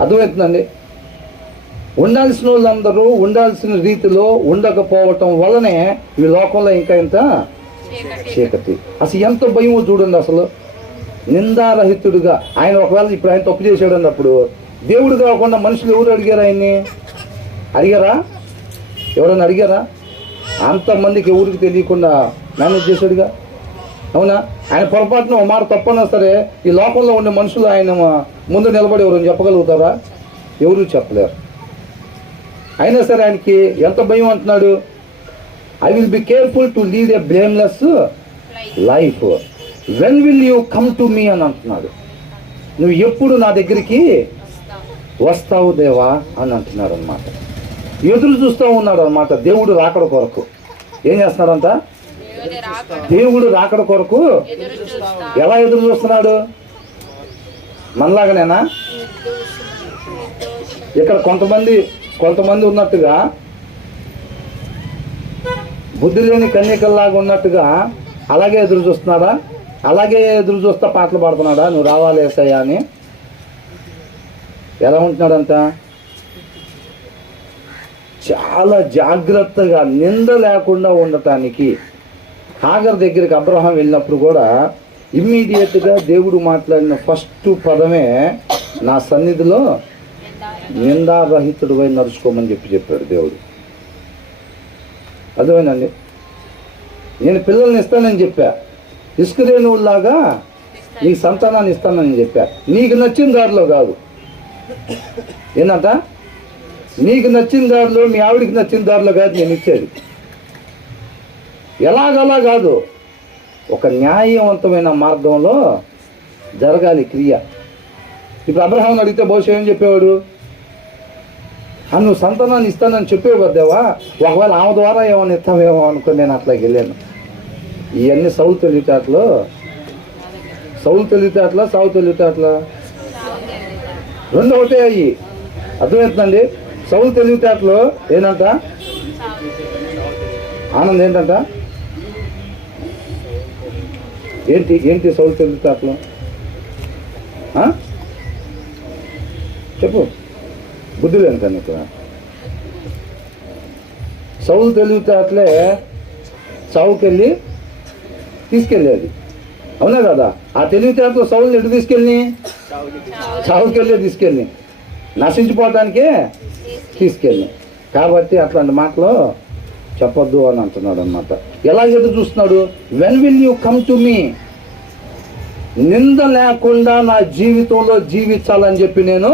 అర్థమవుతుందండి? ఉండాల్సిన వాళ్ళందరూ ఉండాల్సిన రీతిలో ఉండకపోవటం వలనే ఈ లోకంలో ఇంకా ఇంత చీకటి. అసలు ఎంత భయమో చూడండి అసలు. నిందారహితుడుగా. ఆయన ఒకవేళ ఇప్పుడు ఆయన తప్పు చేశాడు అన్నప్పుడు దేవుడు కాకుండా మనుషులు ఎవరు అడిగారు ఆయన్ని? అడిగారా? ఎవరైనా అడిగారా? అంతమందికి ఎవరికి తెలియకుండా మేనేజ్ చేశాడుగా? అవునా? ఆయన పొరపాటున ఒక మాట తప్పన్నా సరే ఈ లోకంలో ఉండే మనుషులు ఆయన ముందు నిలబడి ఎవరు చెప్పగలుగుతారా? ఎవరు చెప్పలేరు. అయినా సరే ఆయనకి ఎంత భయం అంటున్నాడు? I will be careful to lead a blameless life when will you come to me అని అంటున్నాడు. నువ్వు ఎప్పుడు నా దగ్గరికి వస్తావు దేవా? అని అంటున్నాడు అనమాట ఎదురు చూస్తూ ఉన్నాడు అనమాట దేవుడు రాకడ కొరకు. ఏం చేస్తున్నాడంట? దేవుడు రాకడ కొరకు ఎలా ఎదురు చూస్తున్నాడు? మనలాగనేనా? ఇక్కడ కొంతమంది కొంతమంది ఉన్నట్టుగా బుద్ధి లేని కన్యకల్లాగా ఉన్నట్టుగా అలాగే ఎదురు చూస్తున్నాడా? అలాగే ఎదురు చూస్తా పాటలు పాడుతున్నాడా? నువ్వు రావాలి ఏసయ్యా అని. ఎలా ఉంటున్నాడంట? చాలా జాగ్రత్తగా నింద లేకుండా ఉండటానికి హాగర్ దగ్గరికి అబ్రహాం వెళ్ళినప్పుడు కూడా ఇమ్మీడియట్గా దేవుడు మాట్లాడిన ఫస్ట్ పదమే నా సన్నిధిలో నిందారహితుడు నడుచుకోమని చెప్పి చెప్పాడు దేవుడు. అర్థమైందండి? నేను పిల్లల్ని ఇస్తానని చెప్పా. ఇసుకరేణువులాగా నీకు సంతానాన్ని ఇస్తానని చెప్పా. నీకు నచ్చిన దారిలో కాదు. ఏంటంట నీకు నచ్చిన దారిలో మీ ఆవిడికి నచ్చిన దారిలో కాదు నేను ఇచ్చేది. ఎలాగలా కాదు. ఒక న్యాయవంతమైన మార్గంలో జరగాలి క్రియ. ఇప్పుడు అబ్రహాం అడిగితే బహుశా ఏం చెప్పేవాడు? నువ్వు సంతానాన్ని ఇస్తానని చెప్పేవు కదేవా ఒకవేళ ఆమె ద్వారా ఏమైనా ఇస్తామేమో అనుకుని నేను అట్లా వెళ్ళాను. ఇవన్నీ సౌలు తెలివితేటలు. సౌలు తెలివితేటల? సావు తెలివితేటల? రెండు ఒకటే అయ్యి. అర్థమవుతుందండి? సౌలు తెలివితేటలు ఏంటంట? ఆనంద్ ఏంటంట? ఏంటి ఏంటి సౌలు తెలివితేటలు ఆ? చెప్పు. బుద్ధి లేని కానీ ఇక్కడ. సౌలు తెలివితేటలే చావుకెళ్ళి తీసుకెళ్ళేది. అవునా కదా? ఆ తెలివితేటతో సౌలు ఎటు తీసుకెళ్ళి చావుకెళ్ళి తీసుకెళ్ళి నశించిపోవటానికే తీసుకెళ్ళి కాబట్టి అట్లాంటి మాటలు చెప్పొద్దు అని అంటున్నాడు అనమాట ఎలా ఎదురు చూస్తున్నాడు? When will you come to me నింద లేకుండా నా జీవితంలో జీవించాలని చెప్పి నేను